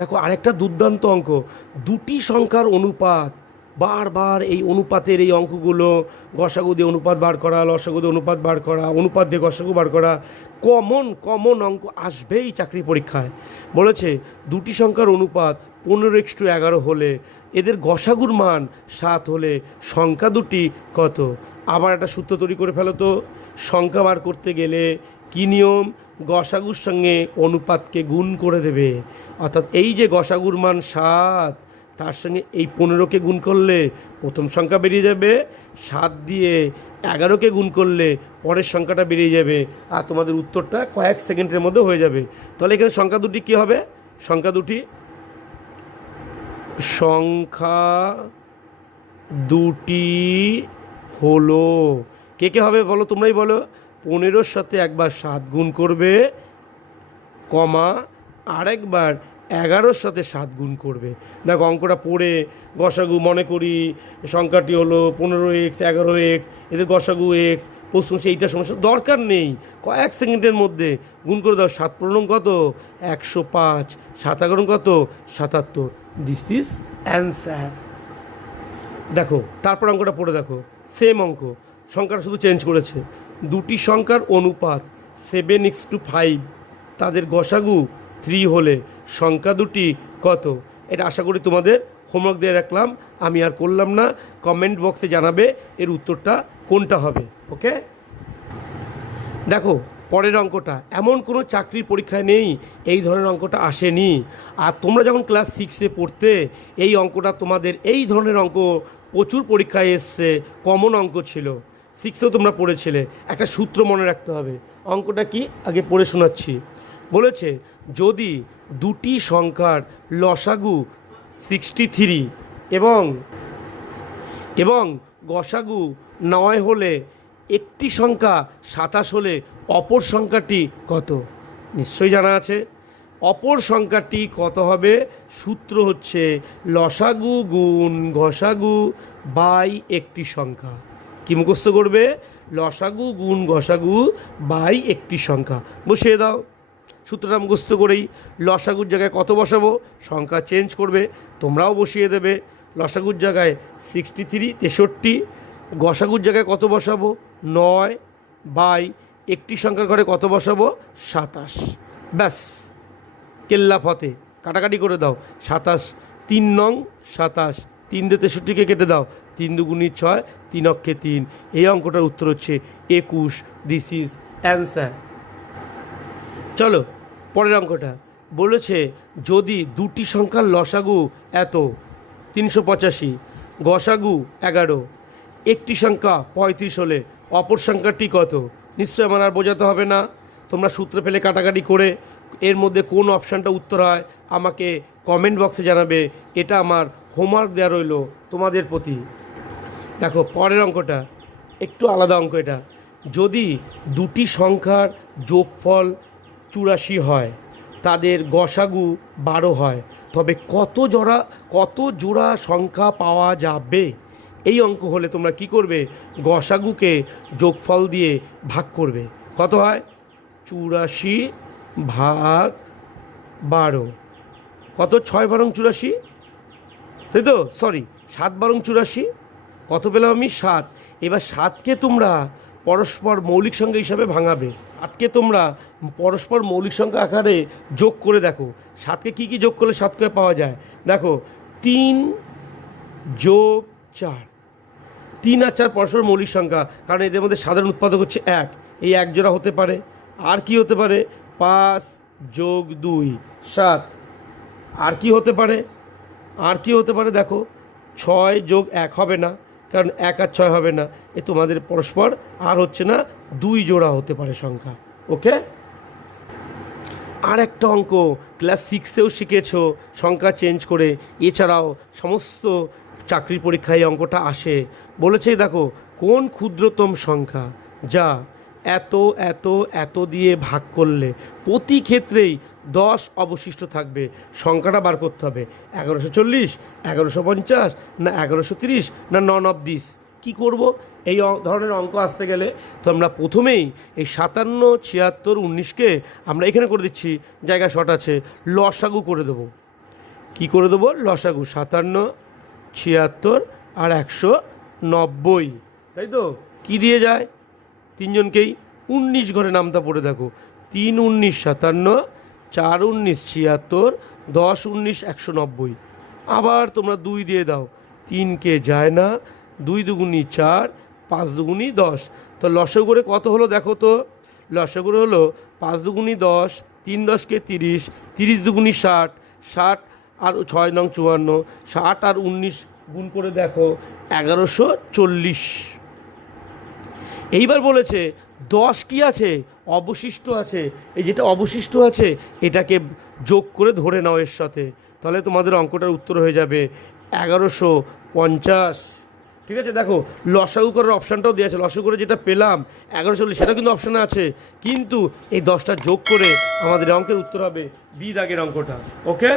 দেখো আরেকটা দুর্দান্ত অঙ্ক, দুটি সংখ্যার অনুপাত। বারবার এই অনুপাতের এই অঙ্কগুলো, গসাগু দিয়ে অনুপাত বার করা, লসাগু দিয়ে অনুপাত বার করা, অনুপাত দিয়ে গসাগু বার করা, কমন কমন অঙ্ক আসবেই চাকরি পরীক্ষায়। বলেছে দুটি সংখ্যার অনুপাত 15:11 হলে এদের গসাগুর মান 7 হলে সংখ্যা দুটি কত। আবার একটা সূত্র তৈরি করে ফেলো তো। সংখ্যা বার করতে গেলে কী নিয়ম? গসাগুর সঙ্গে অনুপাতকে গুণ করে দেবে। অর্থাৎ এই যে গসাগুর মান 7, তার সঙ্গে এই 15কে গুণ করলে প্রথম সংখ্যা বেরিয়ে যাবে, 7 দিয়ে 11কে গুণ করলে পরের সংখ্যাটা বেরিয়ে যাবে, আর তোমাদের উত্তরটা কয়েক সেকেন্ডের মধ্যে হয়ে যাবে। তাহলে এখানে সংখ্যা দুটি কী হবে? সংখ্যা দুটি হলো, কে কে হবে বলো, তোমরাই বলো। 15-র সাথে একবার 7 গুণ করবে, কমা আরেকবার 11-র সাথে 7 গুণ করবে। দেখো অঙ্কটা পড়ে গসাগু মনে করি সংখ্যাটি হলো 15x 11x, এদের গসাগু এক্স, প্রশ্ন এইটা সমস্যা দরকার নেই, কয়েক সেকেন্ডের মধ্যে গুণ করে দাও। 7 পূর্ণ কত? 105, 7 11 কত? 77। This is answer. দেখো তারপর অঙ্কটা পড়ে দেখো, সেম অঙ্ক, সংখ্যাটা শুধু চেঞ্জ করেছে। দুটি সংখ্যার অনুপাত 7:5, তাদের গসাগু 3 হলে সংখ্যা দুটি কত। এটা আশা করি তোমাদের হোমওয়ার্ক দিয়ে রাখলাম, আমি আর করলাম না। কমেন্ট বক্সে জানাবে এর উত্তরটা কোনটা হবে। ওকে, দেখো পরের অঙ্কটা, এমন কোনো চাকরির পরীক্ষায় নেই এই ধরনের অঙ্কটা আসেনি। আর তোমরা যখন ক্লাস 6-এ পড়তে এই অঙ্কটা তোমাদের, এই ধরনের অঙ্ক প্রচুর পরীক্ষায় এসছে, কমন অঙ্ক ছিল। 6-এও তোমরা পড়েছিলে। একটা সূত্র মনে রাখতে হবে। অঙ্কটা কি আগে পড়ে শোনাচ্ছি। বলেছে যদি দুটি সংখ্যার লসাগু 63 এবং গসাগু 9 হলে একটি সংখ্যা 27 হলে অপর সংখ্যাটি কত। নিশ্চয়ই জানা আছে। অপর সংখ্যাটি কত হবে? সূত্র হচ্ছে লসাগু গুণ গসাগু বাই একটি সংখ্যা। কি মুখস্থ করবে? লসাগু গুণ গসাগু বাই একটি সংখ্যা। বসিয়ে দাও সূত্রটা মুখস্থ করেই। লসাগুর জায়গায় কত বসাবো? সংখ্যা চেঞ্জ করবে, তোমরাও বসিয়ে দেবে। লসাগুর জায়গায় 63 63, গসাগুর জায়গায় কত বসাবো? 9 বাই একটি সংখ্যার ঘরে কত বসাবো? 27। ব্যাস, কেল্লা ফতে, কাটাকাটি করে দাও। 27 3 নং 27, 3 দিয়ে 63কে কেটে দাও, 3 দুগুণি 6, 3 অক্ষে 3। এই অঙ্কটার উত্তর হচ্ছে 21। This is answer. চলো পরের অঙ্কটা। বলেছে যদি দুটি সংখ্যার লসাগু এত 385, গসাগু 11, একটি সংখ্যা 35 হলে অপর সংখ্যাটি কত। নিশ্চয় আমার আর বোঝাতে হবে না, তোমরা সূত্র ফেলে কাটাকাটি করে এর মধ্যে কোন অপশানটা উত্তর হয় আমাকে কমেন্ট বক্সে জানাবে। এটা আমার হোমওয়ার্ক দেওয়া রইল তোমাদের প্রতি। দেখো পরের অঙ্কটা একটু আলাদা অঙ্ক। এটা যদি দুটি সংখ্যার যোগফল 84 হয়, তাদের গসাগু 12 হয়, তবে কত জোড়া সংখ্যা পাওয়া যাবে। এই অঙ্ক হলে তোমরা কি করবে? গসাগুকে যোগফল দিয়ে ভাগ করবে। কত হয়? 84 ভাগ 12। কত? 6 বারং 84, তাই তো? সরি, 7 বারং 84। কত পেলাম আমি? 7। এবার 7কে তোমরা পরস্পর মৌলিক সংখ্যা হিসাবে ভাঙাবে। 7কে তোমরা পরস্পর মৌলিক সংখ্যা আকারে যোগ করে দেখো। 7কে কী কী যোগ করলে 7কে পাওয়া যায়? দেখো 3 যোগ 4, 3 আর 4 পরস্পর মৌলিক সংখ্যা, কারণ এদের মধ্যে সাধারণ উৎপাদক হচ্ছে 1। এই 1 জোড়া হতে পারে। আর কি হতে পারে? 5 যোগ 2 7। আর কি হতে পারে? দেখো 6 যোগ 1 হবে না, কারণ 1 আর 6 হবে না। এ তোমাদের পরস্পর আর হচ্ছে না, 2 জোড়া হতে পারে সংখ্যা। ওকে, আর একটা অঙ্ক ক্লাস 6-এও শিখেছো সংখ্যা চেঞ্জ করে। এছাড়াও সমস্ত চাকরির পরীক্ষায় অঙ্কটা আসে। বলেছে দেখো কোন ক্ষুদ্রতম সংখ্যা যা এত এত এত দিয়ে ভাগ করলে প্রতি ক্ষেত্রেই 10 অবশিষ্ট থাকবে। সংখ্যাটা বার করতে হবে। 1140, 1150, না 1130, না নন অফ দিস। কী করব? এই ধরনের অঙ্ক আসতে গেলে তো আমরা প্রথমেই এই 57, 76, 19কে আমরা এখানে করে দিচ্ছি, জায়গা শর্ট আছে, লসাগু করে দেবো। কি করে দেবো, লসাগু 57, 76 আর 190, তাই তো? কি দিয়ে যায় তিনজনকেই? 19 ঘরে নামটা পড়ে দেখো, 3 19 57, 4 19 76, 10 19 190। আবার তোমরা 2 দিয়ে দাও, 3কে যায় না, 2 দুগুনি 4, 5 দুগুনি 10। তো লসাগু করে কত হলো দেখো তো? লসাগু করে হলো 5 দুগুনি 10, 3 10কে 30, 30 দুগুনি 60, 60 আর 6 নং 54, 60 আর 19 গুণ করে দেখো 1140। এইবার বলেছে 10 কি আছে, অবশিষ্ট আছে। এই যেটা অবশিষ্ট আছে এটাকে যোগ করে ধরে নাও এর সাথে, তাহলে তোমাদের অঙ্কটার উত্তর হয়ে যাবে 1150। ঠিক আছে, দেখো লসাগু করার অপশানটাও দেওয়া আছে, লসাগু করে যেটা পেলাম 1140 সেটা কিন্তু অপশানে আছে, কিন্তু এই 10টা যোগ করে আমাদের অঙ্কের উত্তর হবে বি দাগের অঙ্কটা। ওকে।